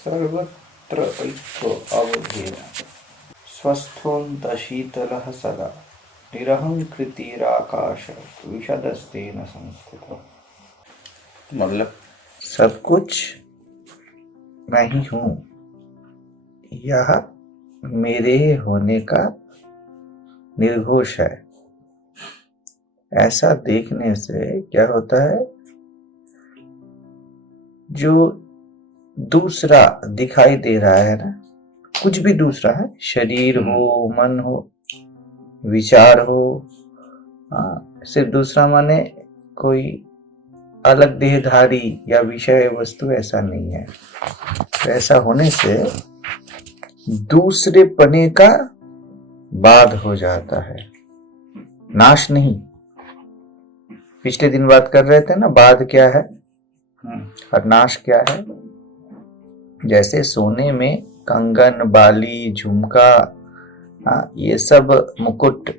सर्वत्र ऐक्यो अवधेन स्वस्थोऽन्तशीतलः सदा निरहंकृतिराकाश विशदस्तेन संस्थितः। मतलब सब कुछ मैं ही हूँ, यह मेरे होने का निर्घोष है। ऐसा देखने से क्या होता है, जो दूसरा दिखाई दे रहा है ना, कुछ भी दूसरा है, शरीर हो, मन हो, विचार हो, सिर्फ दूसरा माने कोई अलग देहधारी या विषय वस्तु, ऐसा नहीं है। तो ऐसा होने से दूसरे पने का बाध हो जाता है, नाश नहीं। पिछले दिन बात कर रहे थे ना, बाध क्या है और नाश क्या है। जैसे सोने में कंगन, बाली, झुमका, ये सब मुकुट,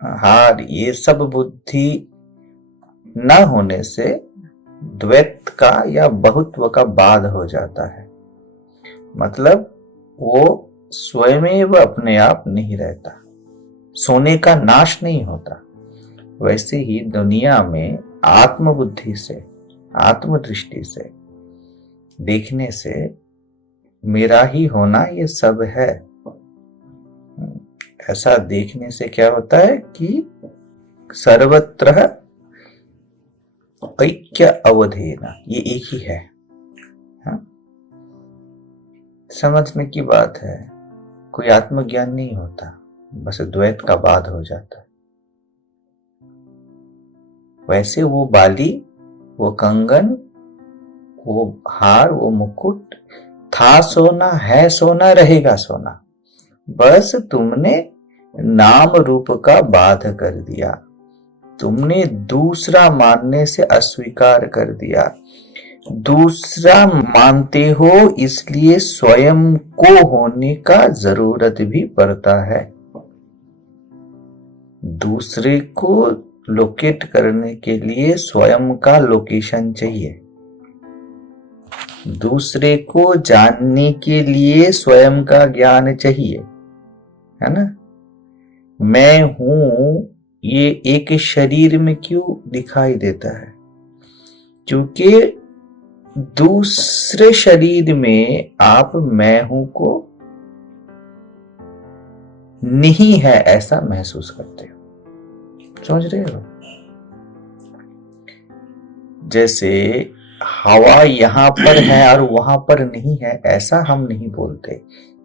हार, ये सब बुद्धि न होने से द्वैत का या बहुत्व का बाध हो जाता है। मतलब वो स्वयं अपने आप नहीं रहता, सोने का नाश नहीं होता। वैसे ही दुनिया में आत्मबुद्धि से, आत्मदृष्टि से देखने से मेरा ही होना ये सब है। ऐसा देखने से क्या होता है कि सर्वत्र ऐक्य अवधेन, ये एक ही है। समझने की बात है, कोई आत्मज्ञान नहीं होता, बस द्वैत का बाध हो जाता है। वैसे वो बाली, वो कंगन, वो हार, वो मुकुट था सोना, है सोना, रहेगा सोना, बस तुमने नाम रूप का बाध कर दिया, तुमने दूसरा मानने से अस्वीकार कर दिया। दूसरा मानते हो इसलिए स्वयं को होने का जरूरत भी पड़ता है। दूसरे को लोकेट करने के लिए स्वयं का लोकेशन चाहिए, दूसरे को जानने के लिए स्वयं का ज्ञान चाहिए, है ना। मैं हूं ये एक शरीर में क्यों दिखाई देता है, क्योंकि दूसरे शरीर में आप मैं हूं को नहीं है ऐसा महसूस करते हो। समझ रहे हो। जैसे हवा यहां पर है और वहां पर नहीं है, ऐसा हम नहीं बोलते,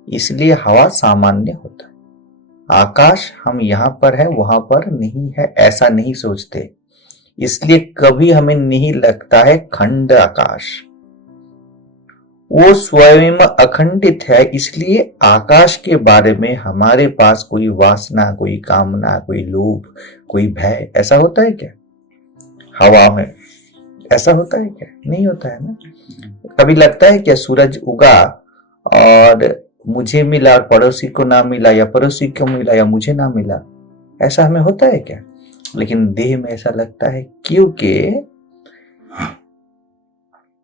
इसलिए हवा सामान्य होता है। आकाश हम यहां पर है वहां पर नहीं है, ऐसा नहीं सोचते, इसलिए कभी हमें नहीं लगता है खंड आकाश। वो स्वयं अखंडित है, इसलिए आकाश के बारे में हमारे पास कोई वासना, कोई कामना, कोई लोभ, कोई भय, ऐसा होता है क्या? हवा में ऐसा होता है क्या? नहीं होता है ना। कभी लगता है क्या सूरज उगा और मुझे मिला और पड़ोसी को ना मिला, या पड़ोसी को मिला या मुझे ना मिला, ऐसा हमें होता है क्या? लेकिन देह में ऐसा लगता है, क्योंकि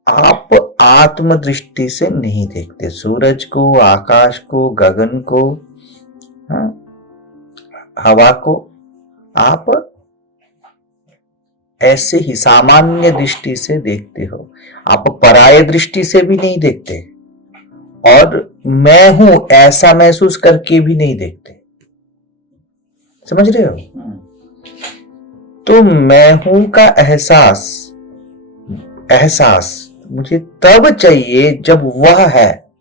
आप आत्मदृष्टि से नहीं देखते सूरज को, आकाश को, गगन को, हवा को। आप ऐसे ही सामान्य दृष्टि से देखते हो, आप पराय दृष्टि से भी नहीं देखते, और मैं हूं ऐसा महसूस करके भी नहीं देखते। समझ रहे हो। तो मैं हूं का एहसास मुझे तब चाहिए जब वह है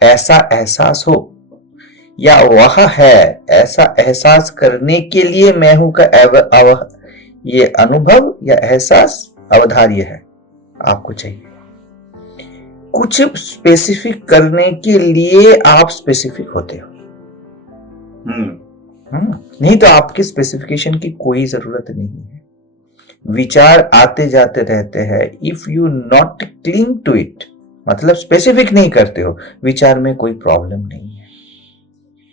ऐसा एहसास हो, या वह है ऐसा एहसास करने के लिए मैं हूं का ये अनुभव या एहसास अवधार्य है, आपको चाहिए। कुछ स्पेसिफिक करने के लिए आप स्पेसिफिक होते हो। नहीं तो आपकी स्पेसिफिकेशन की कोई जरूरत नहीं है। विचार आते जाते रहते हैं, if you not cling to it, मतलब स्पेसिफिक नहीं करते हो, विचार में कोई प्रॉब्लम नहीं है।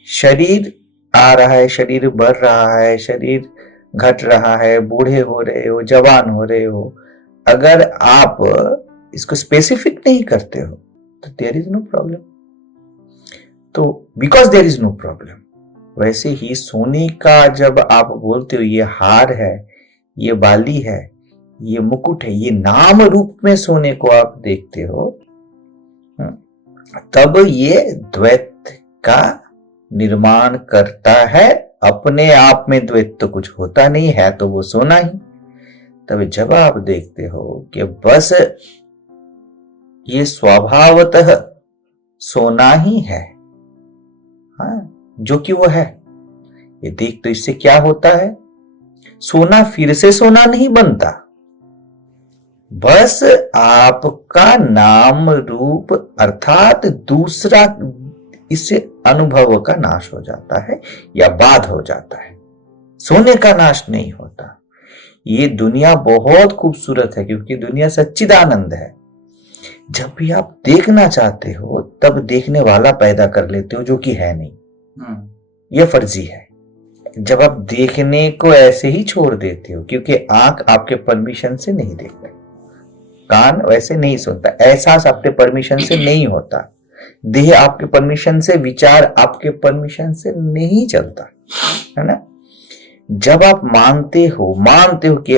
शरीर आ रहा है, शरीर बढ़ रहा है, शरीर घट रहा है, बूढ़े हो रहे हो, जवान हो रहे हो, अगर आप इसको स्पेसिफिक नहीं करते हो तो देयर इज नो प्रॉब्लम। तो because there is no problem, वैसे ही सोने का जब आप बोलते हो ये हार है, ये बाली है, ये मुकुट है, ये नाम रूप में सोने को आप देखते हो, तब ये द्वैत का निर्माण करता है। अपने आप में द्वैत तो कुछ होता नहीं है, तो वो सोना ही। तब जब आप देखते हो कि बस ये स्वभावतः सोना ही है, हाँ, जो कि वो है, ये देख, तो इससे क्या होता है, सोना फिर से सोना नहीं बनता, बस आपका नाम रूप अर्थात दूसरा इससे अनुभव का नाश हो जाता है या बाध हो जाता है, सोने का नाश नहीं होता। ये दुनिया बहुत खूबसूरत है क्योंकि दुनिया सच्चिदानंद है। जब भी आप देखना चाहते हो तब देखने वाला पैदा कर लेते हो जो कि है नहीं, यह फर्जी है। जब आप देखने को ऐसे ही छोड़ देते हो, क्योंकि आंख आपके परमिशन से नहीं देखता, कान वैसे नहीं सुनता, एहसास आपके परमिशन से नहीं होता, देह आपके परमिशन से, विचार आपके परमिशन से नहीं चलता, है ना। जब आप मानते हो कि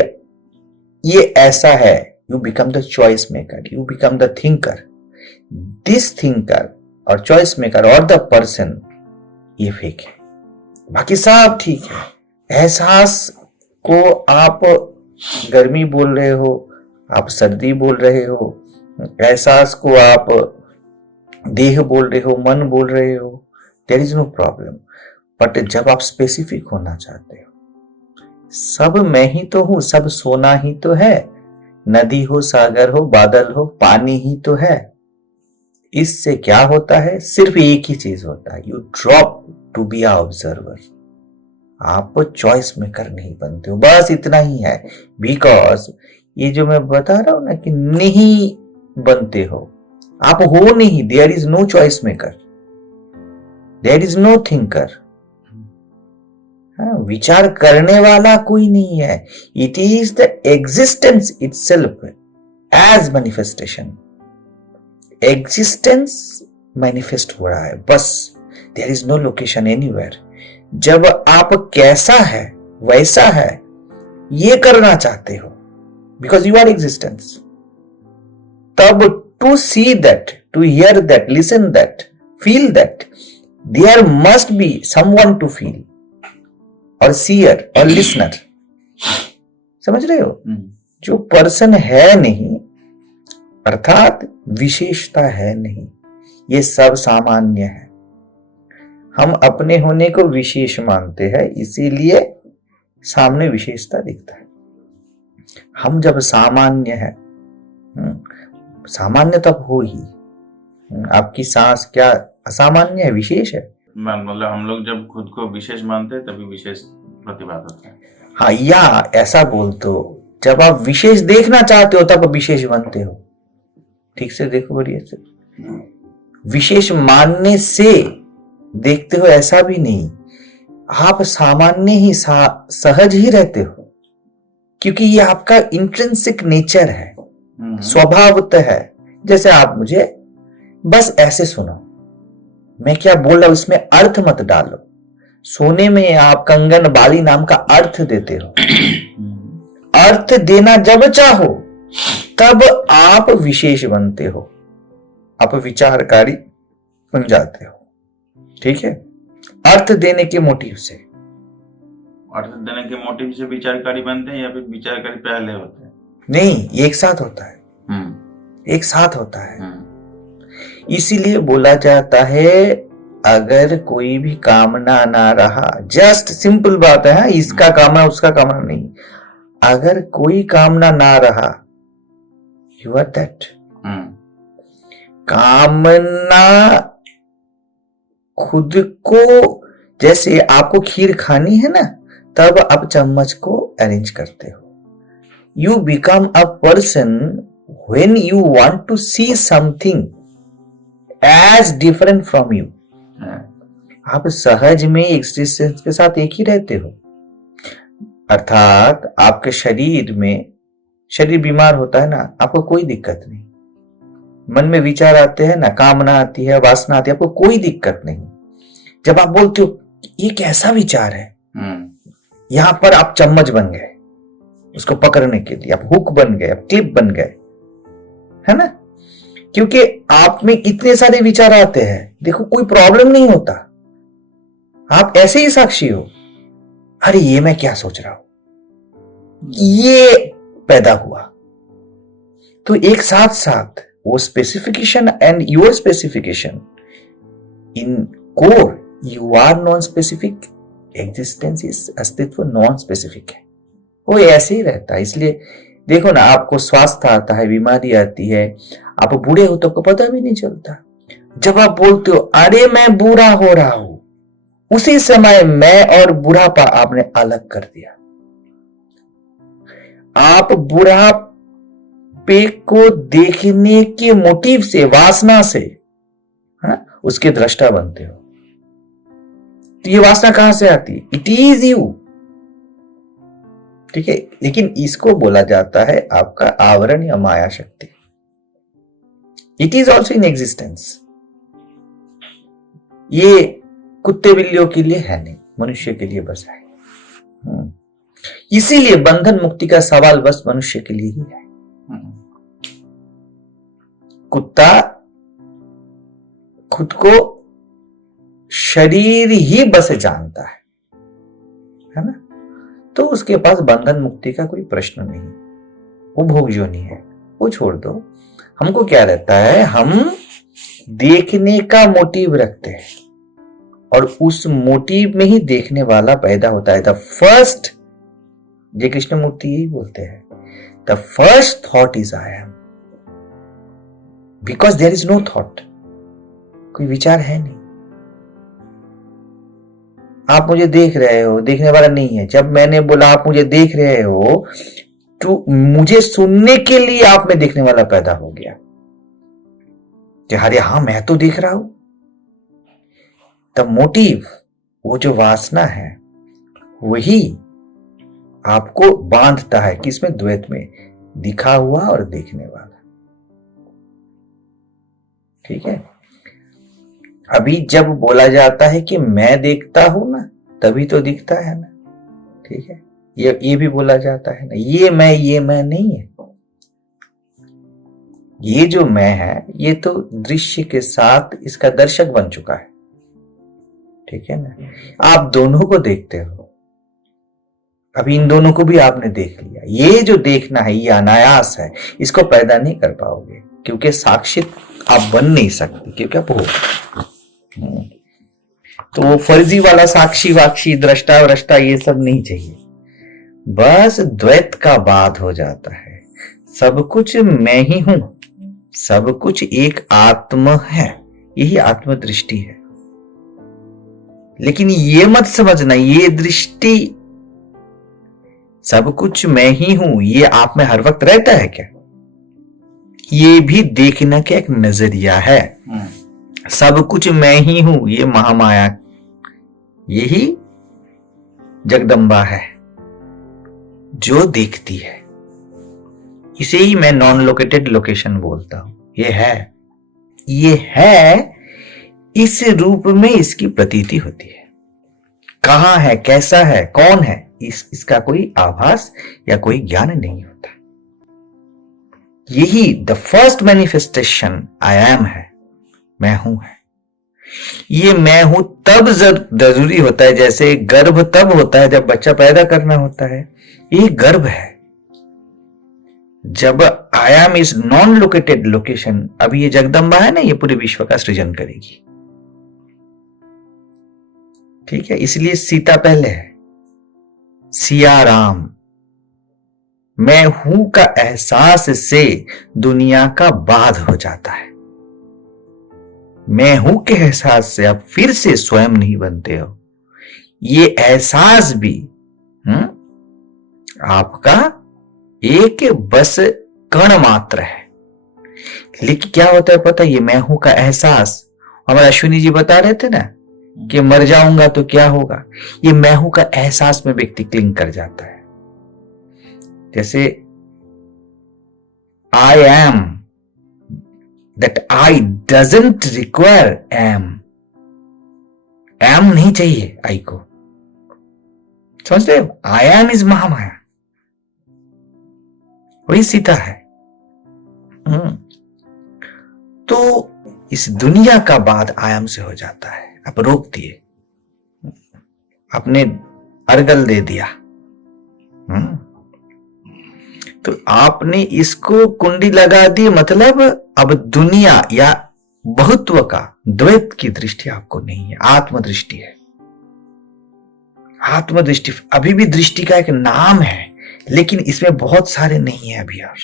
ये ऐसा है, you become the choice maker, you become the thinker. This thinker और चॉइस मेकर और द पर्सन, ये फेक है, बाकी सब ठीक है। एहसास को आप गर्मी बोल रहे हो, आप सर्दी बोल रहे हो, एहसास को आप देह बोल रहे हो, मन बोल रहे हो, there is no problem. But जब आप स्पेसिफिक होना चाहते हो, सब मैं ही तो हूं, सब सोना ही तो है, नदी हो, सागर हो, बादल हो, पानी ही तो है। इससे क्या होता है, सिर्फ एक ही चीज होता है, you drop to be a observer. आप चॉइस मेकर नहीं बनते हो, बस इतना ही है। बिकॉज ये जो मैं बता रहा हूं ना कि नहीं बनते हो, आप हो नहीं, there is no choice maker, there is no thinker, विचार करने वाला कोई नहीं है। It is the existence itself as manifestation, existence manifest हो रहा है बस, there is no location anywhere. जब आप कैसा है वैसा है ये करना चाहते हो, बिकॉज यू आर एग्जिस्टेंस, तब to see that, to hear that, listen that, feel that, there must be someone to feel और सीयर और लिसनर। समझ रहे हो, जो पर्सन है नहीं, अर्थात विशेषता है नहीं, ये सब सामान्य है। हम अपने होने को विशेष मानते हैं, इसीलिए सामने विशेषता दिखता है। हम जब सामान्य है, सामान्य तब हो ही, आपकी सांस क्या असामान्य है, विशेष है। मतलब हम लोग जब खुद को विशेष मानते हैं तभी विशेष प्रतिभात होता है। हाँ, या ऐसा बोल दो, जब आप विशेष देखना चाहते हो तब विशेष बनते हो। ठीक से देखो, बढ़िया से। विशेष मानने से देखते हो ऐसा भी नहीं, आप सामान्य ही सहज ही रहते हो, क्योंकि ये आपका इंट्रिंसिक नेचर है, स्वभावतः है। जैसे आप मुझे बस ऐसे सुनो, मैं क्या बोल रहा हूं इसमें अर्थ मत डालो। सोने में आप कंगन बाली नाम का अर्थ देते हो, अर्थ देना जब चाहो तब आप विशेष बनते हो, आप विचारकारी बन जाते हो। ठीक है, अर्थ देने के मोटिव से, अर्थ देने के मोटिव से विचारकारी बनते हैं या फिर विचारकारी पहले होते हैं? नहीं, एक साथ होता है, एक साथ होता है। इसीलिए बोला जाता है अगर कोई भी कामना ना रहा, जस्ट सिंपल बात है, इसका कामना उसका कामना नहीं, अगर कोई कामना ना रहा, यू आर दैट। कामना खुद को, जैसे आपको खीर खानी है ना, तब आप चम्मच को अरेंज करते हो। You become a person when you want to see something as different from you. आप सहज में एग्जिस्टेंस के साथ एक ही रहते हो, अर्थात आपके शरीर में, शरीर बीमार होता है ना, आपको कोई दिक्कत नहीं, मन में विचार आते हैं ना, कामना आती है, वासना आती है, आपको कोई दिक्कत नहीं। जब आप बोलते हो ये कैसा विचार है, यहां पर आप चम्मच बन गए उसको पकड़ने के लिए, आप हुक बन गए, आप क्लिप बन गए, है ना। क्योंकि आप में इतने सारे विचार आते हैं, देखो कोई प्रॉब्लम नहीं होता, आप ऐसे ही साक्षी हो। अरे ये मैं क्या सोच रहा हूं, ये पैदा हुआ। तो एक साथ साथ वो specification and your specification, in core you are non specific, existence is अस्तित्व नॉन स्पेसिफिक है, वो ऐसे ही रहता है। इसलिए देखो ना, आपको स्वास्थ्य आता है, बीमारी आती है, आप बूढ़े हो तो आपको पता भी नहीं चलता। जब आप बोलते हो अरे मैं बूढ़ा हो रहा हूं, उसी समय मैं और बुढ़ापा आपने अलग कर दिया। आप बुढ़ापे को देखने के मोटिव से, वासना से, हाँ, उसके दृष्टा बनते हो। तो ये वासना कहां से आती है? इट इज यू, ठीक है। लेकिन इसको बोला जाता है आपका आवरण या माया शक्ति। It is also in existence. ये कुत्ते बिल्लियों के लिए है नहीं, मनुष्य के लिए बस है। इसीलिए बंधन मुक्ति का सवाल बस मनुष्य के लिए ही है। कुत्ता खुद को शरीर ही बस जानता है ना, तो उसके पास बंधन मुक्ति का कोई प्रश्न नहीं। वो भोग योनि है, वो छोड़ दो। हमको क्या रहता है, हम देखने का मोटिव रखते हैं और उस मोटिव में ही देखने वाला पैदा होता है। द फर्स्ट, जय कृष्ण मूर्ति यही बोलते हैं, the first thought is I am, because there is no thought, कोई विचार है नहीं। आप मुझे देख रहे हो, देखने वाला नहीं है। जब मैंने बोला आप मुझे देख रहे हो, तो मुझे सुनने के लिए आप में देखने वाला पैदा हो गया कि अरे हाँ मैं तो देख रहा हूं। द मोटिव, वो जो वासना है, वही आपको बांधता है किसमें? द्वैत में, दिखा हुआ और देखने वाला। ठीक है। अभी जब बोला जाता है कि मैं देखता हूं ना, तभी तो दिखता है ना। ठीक है। ये भी बोला जाता है ना, ये मैं नहीं है। ये जो मैं है, ये तो दृश्य के साथ इसका दर्शक बन चुका है। ठीक है ना। आप दोनों को देखते हो, अभी इन दोनों को भी आपने देख लिया। ये जो देखना है ये अनायास है, इसको पैदा नहीं कर पाओगे, क्योंकि साक्षी आप बन नहीं सकते, क्योंकि आप हो। तो वो फर्जी वाला साक्षी वाक्षी दृष्टा वृष्टा ये सब नहीं चाहिए। बस द्वैत का बाध हो जाता है। सब कुछ मैं ही हूं, सब कुछ एक आत्मा है, यही आत्मदृष्टि है। लेकिन ये मत समझना ये दृष्टि सब कुछ मैं ही हूं ये आप में हर वक्त रहता है क्या? ये भी देखने का एक नजरिया है। सब कुछ मैं ही हूं ये महामाया, यही जगदम्बा है जो देखती है। इसे ही मैं नॉन लोकेटेड लोकेशन बोलता हूं। ये है, इस रूप में इसकी प्रतीति होती है। कहां है, कैसा है, कौन है, इसका कोई आभास या कोई ज्ञान नहीं होता। यही the first manifestation I am है, मैं हूं है। ये मैं हूं तब जरूरी होता है, जैसे गर्भ तब होता है जब बच्चा पैदा करना होता है। ये गर्भ है। जब I am is non located location, अभी ये जगदम्बा है ना, ये पूरे विश्व का सृजन करेगी। ठीक है। इसलिए सीता पहले है, सिया राम। मैं हूं का एहसास से दुनिया का बाध हो जाता है। मैं हूं के एहसास से आप फिर से स्वयं नहीं बनते हो। ये एहसास भी आपका एक बस कण मात्र है। लेकिन क्या होता है पता है, ये मैं हूं का एहसास, हमारे अश्विनी जी बता रहे थे ना कि मर जाऊंगा तो क्या होगा। ये मैं हूं का एहसास में व्यक्ति क्लिंग कर जाता है। जैसे I am, that I doesn't require am. Am नहीं चाहिए आई को, समझ रहे हो? आई एम इज महामाया, वही सीता है। तो इस दुनिया का बाद आयाम से हो जाता है। अब रोक दिए, आपने अर्गल दे दिया। तो आपने इसको कुंडी लगा दी, मतलब अब दुनिया या बहुत्व का, द्वैत की दृष्टि आपको नहीं है, आत्मदृष्टि है। आत्मदृष्टि अभी भी दृष्टि का एक नाम है, लेकिन इसमें बहुत सारे नहीं है अभी यार।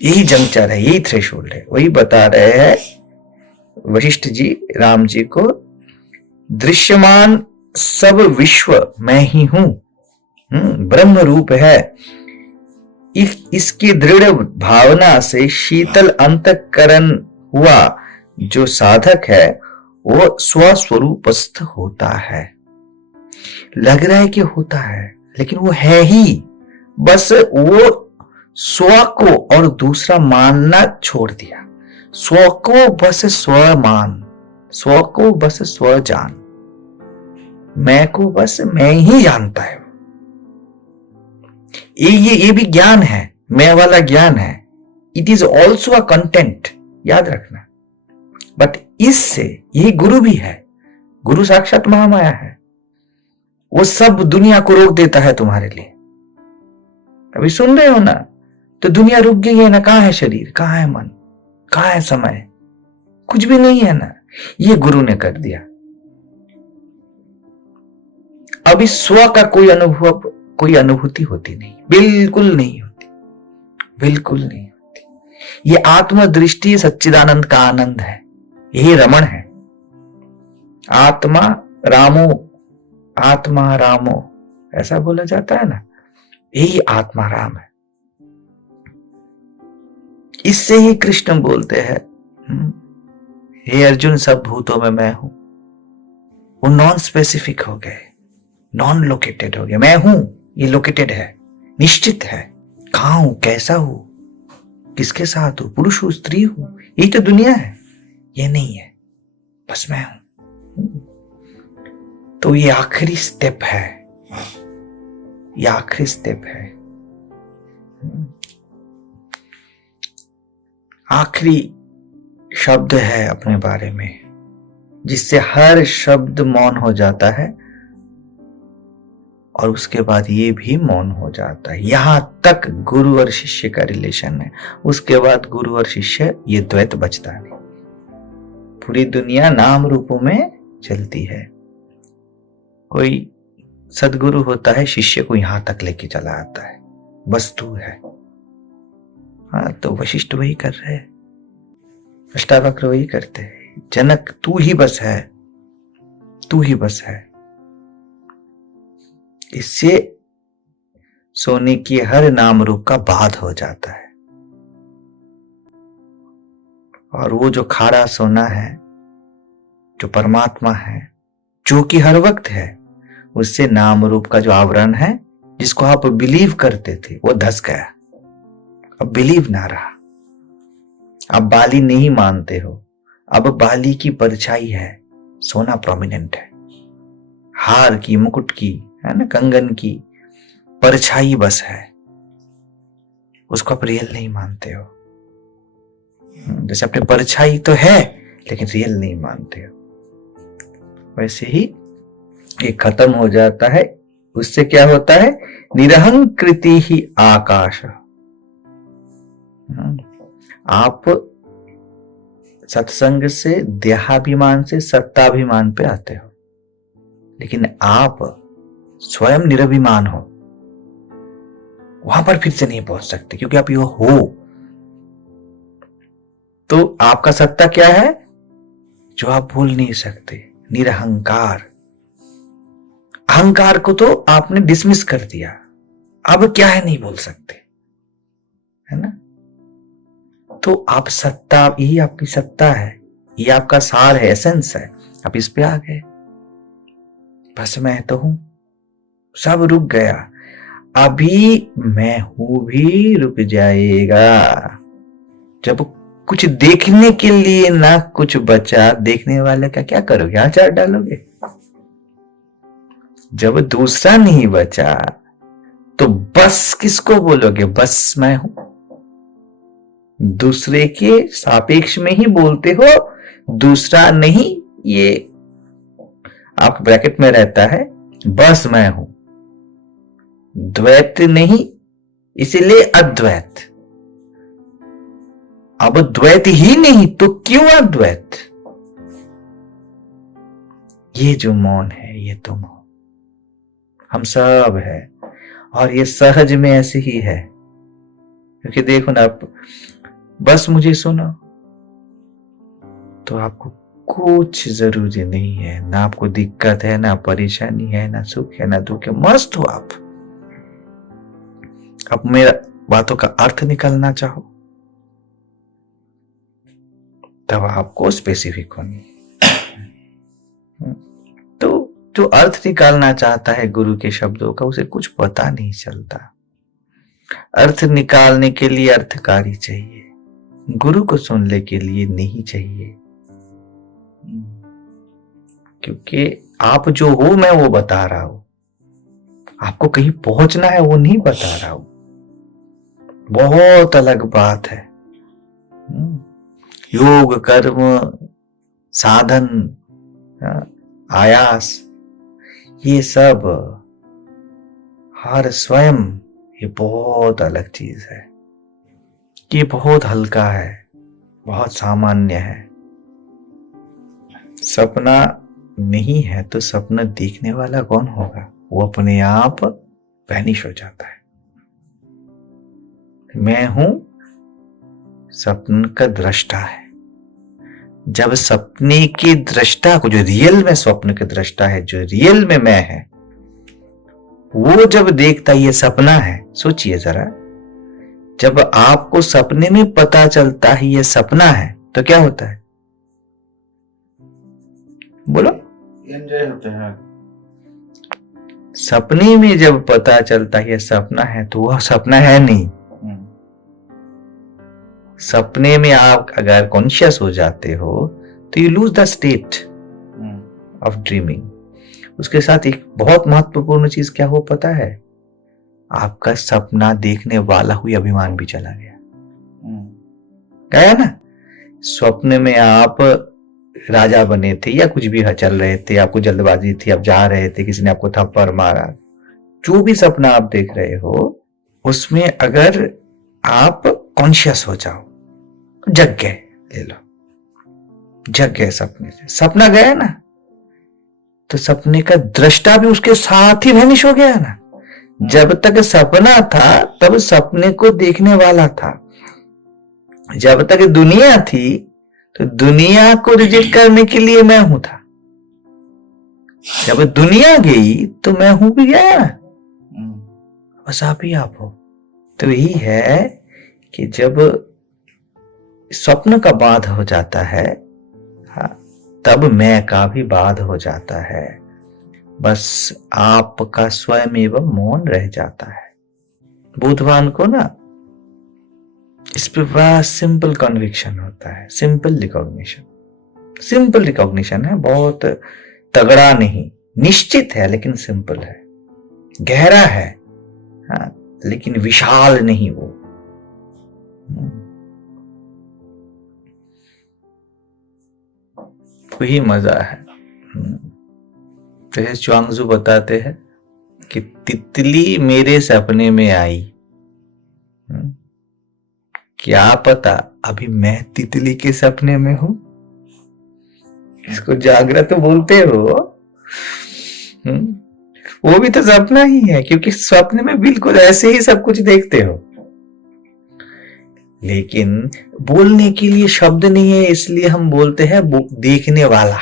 यही जंक्चर है, यही थ्रेशोल्ड है। वही बता रहे हैं वशिष्ठ जी राम जी को, दृश्यमान सब विश्व मैं ही हूं, ब्रह्म रूप है। इसकी दृढ़ भावना से शीतल अंतःकरण हुआ जो साधक है वो स्वस्वरूपस्थ होता है। लग रहा है कि होता है, लेकिन वो है ही, बस वो स्व को और दूसरा मानना छोड़ दिया। स्व को बस स्व मान, स्व को बस स्व जान, मैं को बस मैं ही जानता है। ये भी ज्ञान है, मैं वाला ज्ञान है। It is also a content, याद रखना। बट इससे यही गुरु भी है, गुरु साक्षात महामाया है। वो सब दुनिया को रोक देता है तुम्हारे लिए। अभी सुन रहे हो ना, तो दुनिया रुक गई है ना। कहां है शरीर, कहां है मन, कहां है समय, कुछ भी नहीं है ना। ये गुरु ने कर दिया। अभी स्व का कोई अनुभव, कोई अनुभूति होती नहीं, बिल्कुल नहीं होती, बिल्कुल नहीं होती। ये आत्मदृष्टि सच्चिदानंद का आनंद है, यही रमण है। आत्मा रामो, आत्मा रामो ऐसा बोला जाता है ना, यही आत्मा राम है। इससे ही कृष्ण बोलते हैं, हे अर्जुन सब भूतों में मैं हूं। वो नॉन स्पेसिफिक हो गए, नॉन लोकेटेड हो गए। मैं हूं ये लोकेटेड है, निश्चित है। कहां हूं, कैसा हूं, किसके साथ हूं, पुरुष हूं, स्त्री हूं, यही तो दुनिया है। ये नहीं है, बस मैं हूं। तो ये आखिरी स्टेप है, ये आखिरी स्टेप है, आखिरी शब्द है अपने बारे में, जिससे हर शब्द मौन हो जाता है और उसके बाद ये भी मौन हो जाता है। यहां तक गुरु और शिष्य का रिलेशन है, उसके बाद गुरु और शिष्य ये द्वैत बचता नहीं। पूरी दुनिया नाम रूपों में चलती है। कोई सदगुरु होता है, शिष्य को यहां तक लेके चला आता है, बस तू है। हाँ, तो वशिष्ठ वही कर रहे हैं, अष्टावक्र वही करते हैं। जनक तू ही बस है, तू ही बस है। इससे सोने की हर नाम रूप का बाध हो जाता है। और वो जो खारा सोना है, जो परमात्मा है, जो कि हर वक्त है, उससे नाम रूप का जो आवरण है, जिसको आप बिलीव करते थे, वो धस गया। अब बिलीव ना रहा। अब बाली नहीं मानते हो, अब बाली की परछाई है, सोना प्रोमिनेंट है, हार की, मुकुट की, है ना, कंगन की परछाई बस है, उसको आप रियल नहीं मानते हो। जैसे अपने परछाई तो है लेकिन रियल नहीं मानते हो, वैसे ही ये खत्म हो जाता है। उससे क्या होता है, निरहंकृति ही आकाश। आप सत्संग से, देहाभिमान से सत्ताभिमान पे आते हो, लेकिन आप स्वयं निरभिमान हो, वहां पर फिर से नहीं पहुंच सकते, क्योंकि आप यो हो। तो आपका सत्ता क्या है, जो आप भूल नहीं सकते, निरहंकार। अहंकार को तो आपने डिसमिस कर दिया, अब क्या है नहीं बोल सकते, है ना। तो आप सत्ता, यही आपकी सत्ता है, ये आपका सार है, एसेंस है। आप इस पे आ गए, बस मैं तो हूं, सब रुक गया। अभी मैं हूं भी रुक जाएगा। जब कुछ देखने के लिए ना कुछ बचा, देखने वाले का क्या करोगे, आचार डालोगे। जब दूसरा नहीं बचा तो बस किसको बोलोगे, बस मैं हूं। दूसरे के सापेक्ष में ही बोलते हो, दूसरा नहीं, ये आप ब्रैकेट में रहता है, बस मैं हूं, द्वैत नहीं, इसीलिए अद्वैत। अब द्वैत ही नहीं तो क्यों अद्वैत। ये जो मौन है ये तुम हो, हम सब है, और ये सहज में ऐसे ही है। क्योंकि देखो ना, आप बस मुझे सुनो तो आपको कुछ जरूरी नहीं है, ना आपको दिक्कत है, ना परेशानी है, ना सुख है, ना दुख है, मस्त हो आप। अब मेरा बातों का अर्थ निकालना चाहो तब आपको स्पेसिफिक होनी। तो जो अर्थ निकालना चाहता है गुरु के शब्दों का, उसे कुछ पता नहीं चलता। अर्थ निकालने के लिए अर्थकारी चाहिए, गुरु को सुनने के लिए नहीं चाहिए। क्योंकि आप जो हो मैं वो बता रहा हूं, आपको कहीं पहुंचना है वो नहीं बता रहा हूं, बहुत अलग बात है। योग कर्म साधन आयास ये सब हर स्वयं, ये बहुत अलग चीज है। ये बहुत हल्का है, बहुत सामान्य है। सपना नहीं है तो सपना देखने वाला कौन होगा, वो अपने आप वैनिश हो जाता है। मैं हूं सपने का दृष्टा है। जब सपने के दृष्टा को, जो रियल में स्वप्न के दृष्टा है, जो रियल में मैं है, वो जब देखता ये सपना है, सोचिए जरा, जब आपको सपने में पता चलता है ये सपना है तो क्या होता है, बोलो। एंजॉय होते हैं। सपने में जब पता चलता है ये सपना है तो वह सपना है नहीं। सपने में आप अगर कॉन्शियस हो जाते हो तो you lose the state of dreaming. उसके साथ एक बहुत महत्वपूर्ण चीज क्या हो पता है, आपका सपना देखने वाला हुई अभिमान भी चला गया। गया ना। स्वप्न में आप राजा बने थे या कुछ भी चल रहे थे, आपको जल्दबाजी थी, आप जा रहे थे, किसी ने आपको थप्पड़ मारा, जो भी सपना आप देख रहे हो उसमें अगर आप कॉन्शियस हो जाओ, जग गए, ले लो, जग गए सपने से, सपना गया ना, तो सपने का दृष्टा भी उसके साथ ही वैनिश हो गया ना। जब तक सपना था तब सपने को देखने वाला था, जब तक दुनिया थी तो दुनिया को रिजेक्ट करने के लिए मैं हूं था, जब दुनिया गई तो मैं हूं भी गया, बस आप ही आप हो। तो यही है कि जब स्वप्न का बाध हो जाता है, हाँ, तब मैं का भी बाध हो जाता है, बस आपका स्वयं एवं मौन रह जाता है। बुद्धवान को ना इस पे बड़ा सिंपल कन्विक्शन होता है, सिंपल रिकॉग्निशन। सिंपल रिकॉग्निशन है, बहुत तगड़ा नहीं, निश्चित है लेकिन सिंपल है, गहरा है हाँ, लेकिन विशाल नहीं वो। वही मजा है। जैसे च्वांगजू बताते हैं कि तितली मेरे सपने में आई, क्या पता अभी मैं तितली के सपने में हूं। इसको जागृत बोलते हो। वो भी तो सपना ही है, क्योंकि स्वप्न में बिल्कुल ऐसे ही सब कुछ देखते हो, लेकिन बोलने के लिए शब्द नहीं है, इसलिए हम बोलते हैं देखने वाला।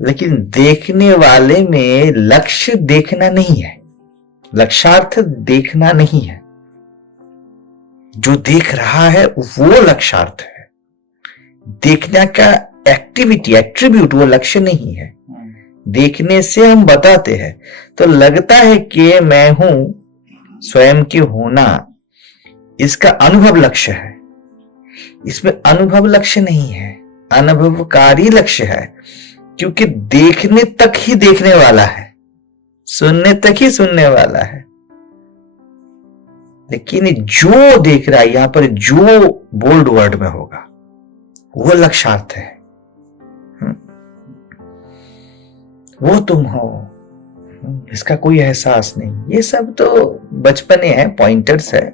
लेकिन देखने वाले में लक्ष्य देखना नहीं है, लक्ष्यार्थ देखना नहीं है, जो देख रहा है वो लक्ष्यार्थ है। देखने का एक्टिविटी, एट्रीब्यूट वो लक्ष्य नहीं है। देखने से हम बताते हैं तो लगता है कि मैं हूं, स्वयं के होना इसका अनुभव लक्ष्य है, इसमें अनुभव लक्ष्य नहीं है, अनुभवकारी लक्ष्य है, क्योंकि देखने तक ही देखने वाला है, सुनने तक ही सुनने वाला है। लेकिन जो देख रहा है यहां पर, जो बोल्ड वर्ड में होगा वो लक्ष्यार्थ है। वो तुम हो, इसका कोई एहसास नहीं। ये सब तो बचपने हैं, पॉइंटर्स है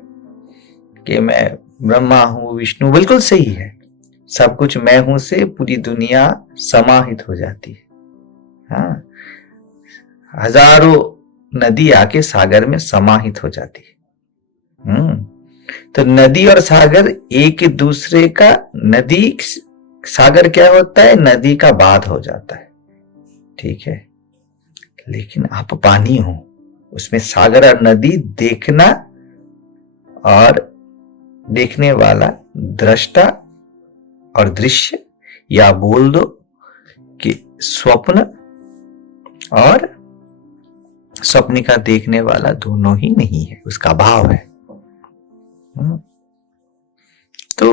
कि मैं ब्रह्मा हूं, विष्णु, बिल्कुल सही है। सब कुछ मैं हूं से पूरी दुनिया समाहित हो जाती है। हाँ, हजारों नदी आके सागर में समाहित हो जाती है। तो नदी और सागर एक दूसरे का, नदी सागर क्या होता है, नदी का बाध हो जाता है, ठीक है। लेकिन आप पानी हो, उसमें सागर और नदी देखना और देखने वाला दृष्टा और दृश्य, या बोल दो कि स्वप्न और स्वप्न का देखने वाला दोनों ही नहीं है, उसका भाव है। तो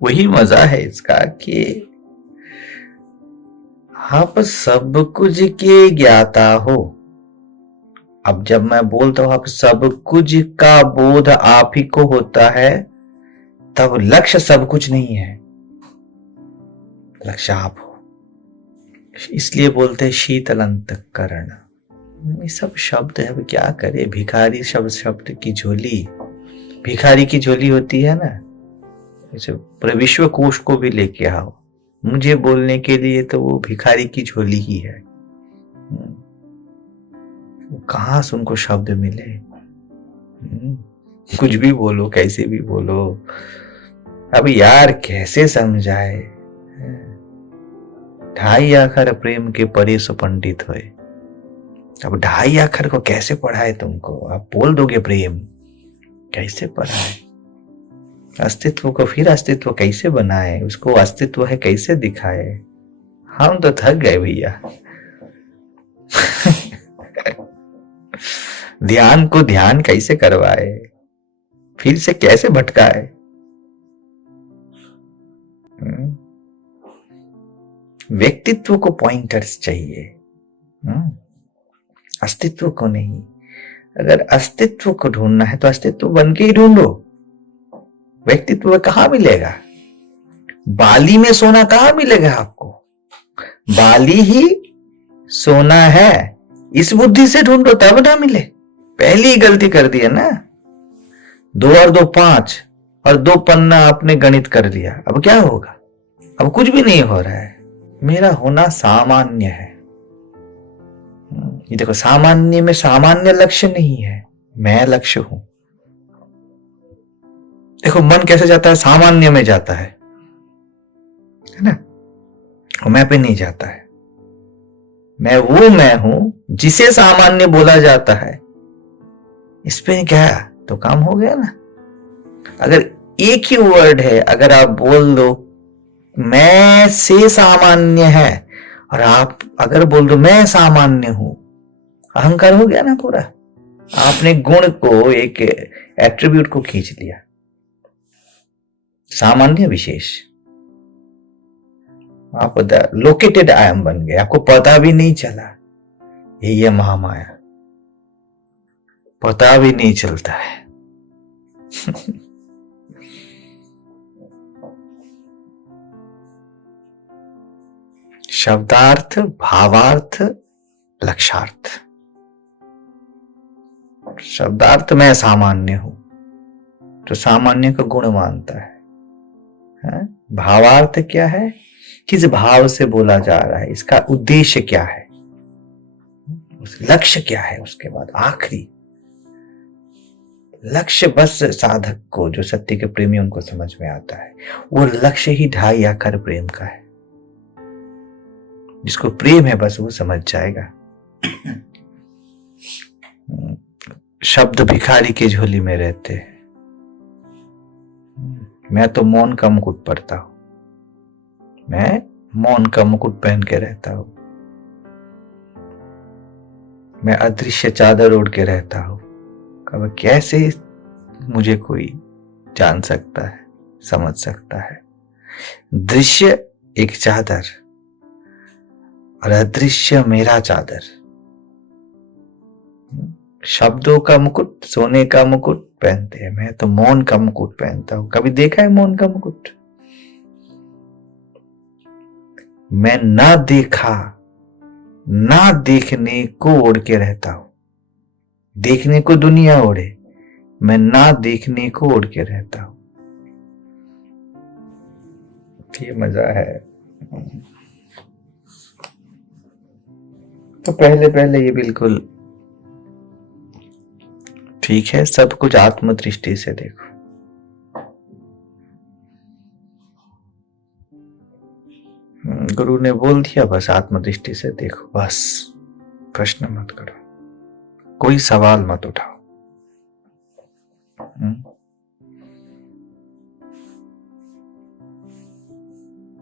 वही मजा है इसका कि आप सब कुछ के ज्ञाता हो। अब जब मैं बोलता हूं आप सब कुछ का बोध आप ही को होता है, तब लक्ष्य सब कुछ नहीं है, लक्ष्य आप हो। इसलिए बोलते हैं शीतल अंतःकरण। ये सब शब्द है, अब क्या करे, भिखारी शब्द की झोली, भिखारी की झोली होती है ना, जैसे पूरे विश्व कोश को भी लेके आओ, मुझे बोलने के लिए तो वो भिखारी की झोली ही है। कहां से उनको शब्द मिले, कुछ भी बोलो, कैसे भी बोलो। अब यार कैसे समझाए, 2.5 अक्षर प्रेम के पढ़े सो पंडित होए। अब 2.5 अक्षर को कैसे पढ़ाए तुमको, आप बोल दोगे प्रेम, कैसे पढ़ाए? अस्तित्व को फिर अस्तित्व कैसे बनाए, उसको अस्तित्व है कैसे दिखाए? हम तो थक गए भैया। ध्यान को ध्यान कैसे करवाए, फिर से कैसे भटकाए? व्यक्तित्व को पॉइंटर्स चाहिए, अस्तित्व को नहीं। अगर अस्तित्व को ढूंढना है तो अस्तित्व बन के ही ढूंढो, व्यक्तित्व कहां मिलेगा? बाली में सोना कहां मिलेगा आपको? बाली ही सोना है, इस बुद्धि से ढूंढो तब ना मिले। पहली गलती कर दी है ना, 2 और 2 5 और 2 पन्ना आपने गणित कर दिया। अब क्या होगा? अब कुछ भी नहीं हो रहा है। मेरा होना सामान्य है। ये देखो, सामान्य में सामान्य लक्ष्य नहीं है, मैं लक्ष्य हूं। देखो मन कैसे जाता है, सामान्य में जाता है ना, और मैं पे नहीं जाता है। मैं हूं जिसे सामान्य बोला जाता है, इस पे क्या तो काम हो गया ना। अगर एक ही वर्ड है, अगर आप बोल दो मैं से सामान्य है, और आप अगर बोल दो मैं सामान्य हूं, अहंकार हो गया ना पूरा। आपने गुण को, एक एट्रीब्यूट को खींच लिया, सामान्य विशेष। आप लोकेटेड आई एम बन गए, आपको पता भी नहीं चला। यही है महामाया, पता भी नहीं चलता है। शब्दार्थ, भावार्थ, लक्ष्यार्थ। शब्दार्थ मैं सामान्य हूं, तो सामान्य का गुण मानता है। भावार्थ क्या है, किस भाव से बोला जा रहा है, इसका उद्देश्य क्या है, लक्ष्य क्या है। उसके बाद आखिरी लक्ष्य, बस साधक को, जो सत्य के प्रेमी उनको समझ में आता है, वो लक्ष्य ही 2.5 अक्षर प्रेम का है। जिसको प्रेम है बस वो समझ जाएगा। शब्द भिखारी की झोली में रहते हैं। मैं तो मौन का मुकुट पड़ता हूं, मैं मौन का मुकुट पहन के रहता हूं, मैं अदृश्य चादर ओढ़ के रहता हूं। कब कैसे मुझे कोई जान सकता है, समझ सकता है? दृश्य एक चादर और अदृश्य मेरा चादर। शब्दों का मुकुट, सोने का मुकुट पहनते हैं, मैं तो मौन का मुकुट पहनता हूं। कभी देखा है मौन का मुकुट? मैं ना देखा ना देखने को ओढ़ के रहता हूं। देखने को दुनिया ओढ़े, मैं ना देखने को ओढ़ के रहता हूं। ये मजा है। तो पहले पहले ये बिल्कुल ठीक है, सब कुछ आत्मदृष्टि से देखो। गुरु ने बोल दिया, बस आत्मदृष्टि से देखो, बस प्रश्न मत करो, कोई सवाल मत उठाओ।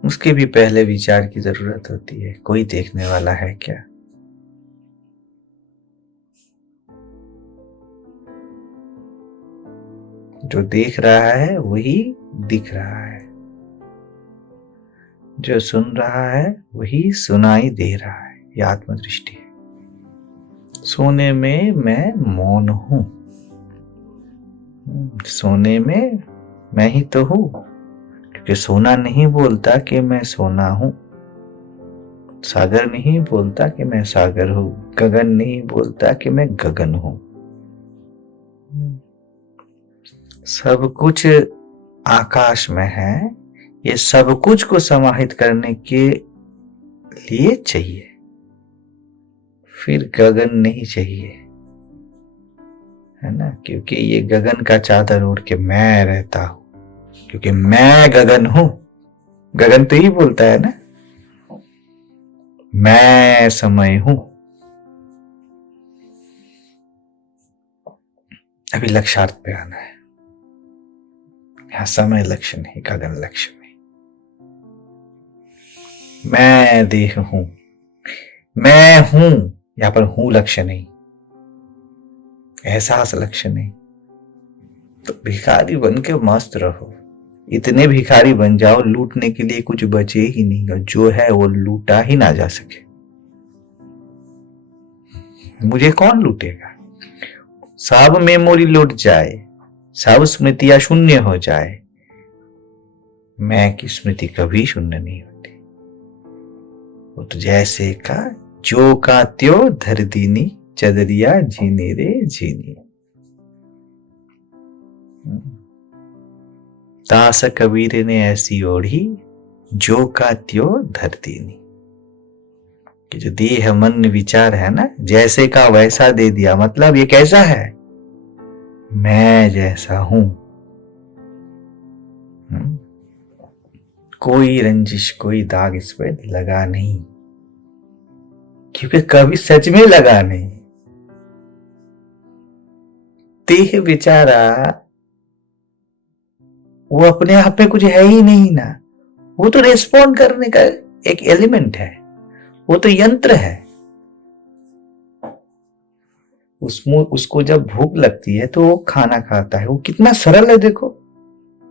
उसके भी पहले विचार की जरूरत होती है, कोई देखने वाला है क्या? जो देख रहा है वही दिख रहा है, जो सुन रहा है वही सुनाई दे रहा है। ये आत्मदृष्टि है। सोने में मैं मौन हूं, सोने में मैं ही तो हूं, क्योंकि सोना नहीं बोलता कि मैं सोना हूं, सागर नहीं बोलता कि मैं सागर हूं, गगन नहीं बोलता कि मैं गगन हूं। सब कुछ आकाश में है। ये सब कुछ को समाहित करने के लिए चाहिए, फिर गगन नहीं चाहिए, है ना? क्योंकि ये गगन का चादर ओढ़ के मैं रहता हूं, क्योंकि मैं गगन हूं। गगन तो ही बोलता है ना, मैं समय हूं। अभी लक्ष्यार्थ पे आना है। यहां समय लक्ष्य नहीं, गगन लक्ष्य नहीं। मैं देह हूं, मैं हूं, यहां पर हूं लक्ष्य नहीं, एहसास लक्ष्य नहीं। तो भिखारी बन के मस्त रहो, इतने भिखारी बन जाओ लूटने के लिए कुछ बचे ही नहीं, और जो है वो लूटा ही ना जा सके। मुझे कौन लूटेगा? सब मेमोरी लूट जाए, सब स्मृतियां शून्य हो जाए, मैं की स्मृति कभी शून्य नहीं होती। वो तो जैसे का जो का त्यो धर दीनी, चदरिया झीनी रे झीनी। दास कबीर ने ऐसी ओढ़ी, जो का त्यो धर दीनी। कि जो देह मन विचार है ना, जैसे का वैसा दे दिया। मतलब ये कैसा है? मैं जैसा हूं। कोई रंजिश, कोई दाग इस पे लगा नहीं, क्योंकि कभी सच में लगा नहीं। देह बेचारा वो अपने आप में कुछ है ही नहीं ना, वो तो रेस्पॉन्ड करने का एक एलिमेंट है, वो तो यंत्र है। उसको जब भूख लगती है तो वो खाना खाता है। वो कितना सरल है देखो,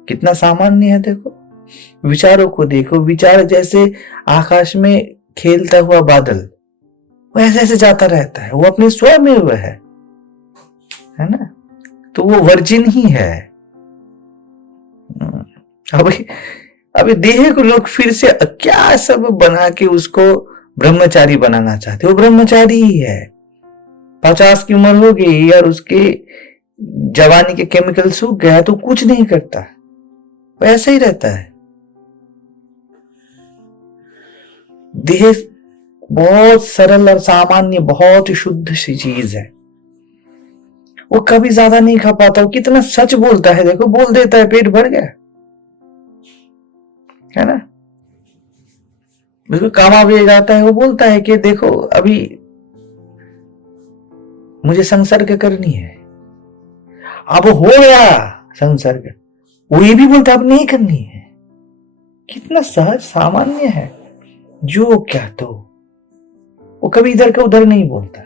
कितना सामान्य है देखो। विचारों को देखो, विचार जैसे आकाश में खेलता हुआ बादल, वो ऐसे ऐसे जाता रहता है, वो अपने स्वयं में वो है ना? तो वो वर्जिन ही है। अभी देह को लोग फिर से क्या सब बना के उसको ब्रह्मचारी बनाना चाहते। वो ब्रह्मचारी ही है। 50 की उम्र हो गई और उसके जवानी के केमिकल सूख गया तो कुछ नहीं करता, वो ऐसे ही रहता है। देह बहुत सरल और सामान्य, बहुत शुद्ध सी चीज है। वो कभी ज्यादा नहीं खा पाता। वो कितना सच बोलता है देखो, बोल देता है पेट भर गया, है ना? बिल्कुल कामा भी जाता है, वो बोलता है कि देखो अभी मुझे संसर्ग करनी है, अब हो गया संसर्ग। वो ये भी बोलता है अब नहीं करनी है। कितना सहज सामान्य है। जो क्या तो वो कभी इधर का उधर नहीं बोलता,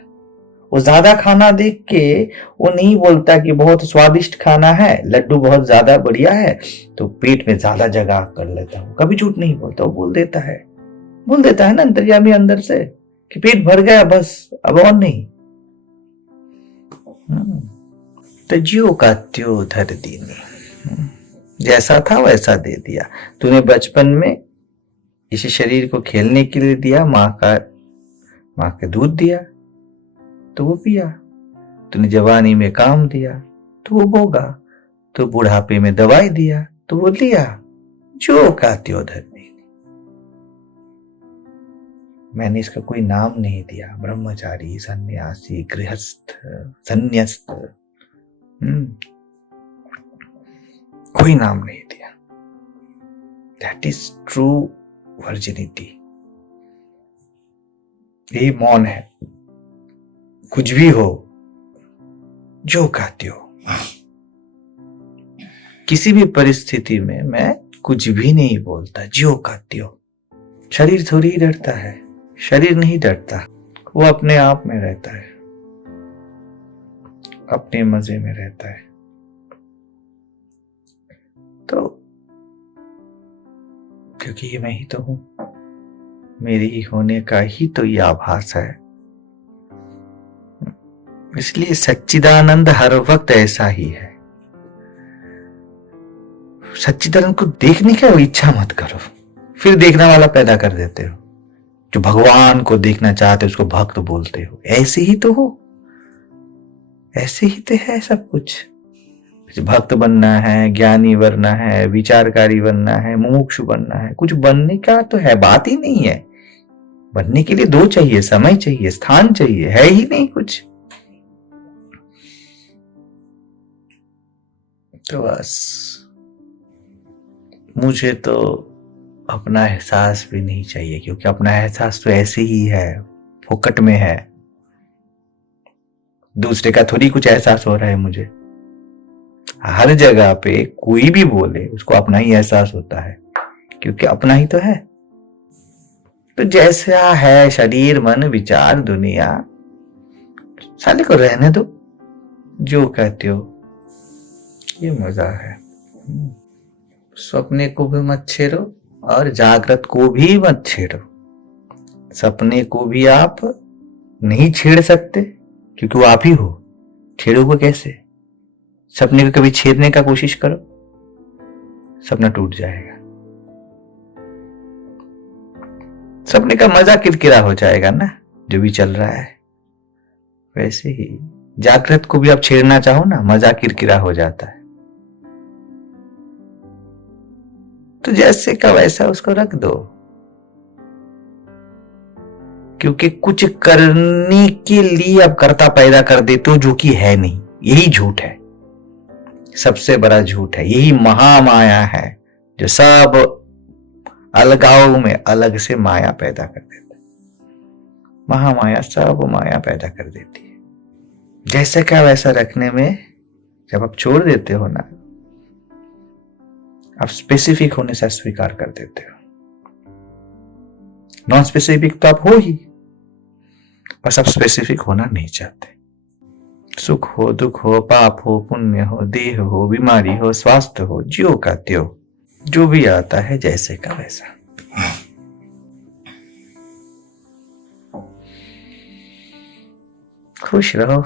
वो ज्यादा खाना देख के वो नहीं बोलता कि बहुत स्वादिष्ट खाना है, लड्डू बहुत ज्यादा बढ़िया है, तो पेट में ज्यादा जगह कर लेता हूँ। कभी झूठ नहीं बोलता, वो बोल देता है ना अंतर्यामी अंदर से कि पेट भर गया बस, अब और नहीं। तो ज्यो का त्यों धर दीनी, जैसा था वैसा दे दिया। तूने बचपन में इस शरीर को खेलने के लिए दिया, माँ का दूध दिया तो वो पिया, तूने जवानी में काम दिया तो वो भोगा, तो बुढ़ापे में दवाई दिया तो वो लिया। जो का त्यों धर दीनी। मैंने इसका कोई नाम नहीं दिया, ब्रह्मचारी, सन्यासी, गृहस्थ, संन्यास्त, कोई नाम नहीं दिया। That is true virginity. यही मौन है। कुछ भी हो, जो कहते हो। किसी भी परिस्थिति में मैं कुछ भी नहीं बोलता, जो कहते हो। शरीर थोड़ी ही डरता है, शरीर नहीं डरता, वो अपने आप में रहता है, अपने मजे में रहता है। तो क्योंकि ये मैं ही तो हूं, मेरे ही होने का ही तो ये आभास है, इसलिए सच्चिदानंद हर वक्त ऐसा ही है। सच्चिदानंद को देखने का इच्छा मत करो, फिर देखने वाला पैदा कर देते हो। जो भगवान को देखना चाहते हो उसको भक्त बोलते हो। ऐसे ही तो हो, ऐसे ही तो है सब कुछ। भक्त बनना है, ज्ञानी बनना है, विचारकारी बनना है, मुमुक्षु बनना है, कुछ बनने का तो है, बात ही नहीं है। बनने के लिए दो चाहिए, समय चाहिए, स्थान चाहिए, है ही नहीं कुछ। तो बस मुझे तो अपना एहसास भी नहीं चाहिए, क्योंकि अपना एहसास तो ऐसे ही है, फोकट में है। दूसरे का थोड़ी कुछ एहसास हो रहा है मुझे। हर जगह पे कोई भी बोले उसको अपना ही एहसास होता है, क्योंकि अपना ही तो है। तो जैसा है शरीर, मन, विचार, दुनिया, साले को रहने दो, जो कहते हो। ये मजा है। सपने को भी मत छेड़ो और जागृत को भी मत छेड़ो। सपने को भी आप नहीं छेड़ सकते, क्योंकि वो आप ही हो। छेड़ोगे कैसे? सपने को कभी छेड़ने का कोशिश करो, सपना टूट जाएगा। सपने का मजा किरकिरा हो जाएगा ना, जो भी चल रहा है। वैसे ही जागृत को भी आप छेड़ना चाहो ना, मजा किरकिरा हो जाता है। तो जैसे का वैसा उसको रख दो, क्योंकि कुछ करने के लिए आप कर्ता पैदा कर देते हो जो कि है नहीं। यही झूठ है, सबसे बड़ा झूठ है। यही महामाया है जो सब अलगाव में अलग से माया पैदा कर देता है। महामाया सब माया पैदा कर देती है। जैसे क्या वैसा रखने में जब आप छोड़ देते हो ना, आप स्पेसिफिक होने से स्वीकार कर देते हो। नॉन स्पेसिफिक तो आप हो ही, बस आप स्पेसिफिक होना नहीं चाहते। सुख हो, दुख हो, पाप हो, पुण्य हो, देह हो, बीमारी हो, स्वास्थ्य हो, ज्यो का त्यों, जो भी आता है जैसे का वैसा। खुश रहो।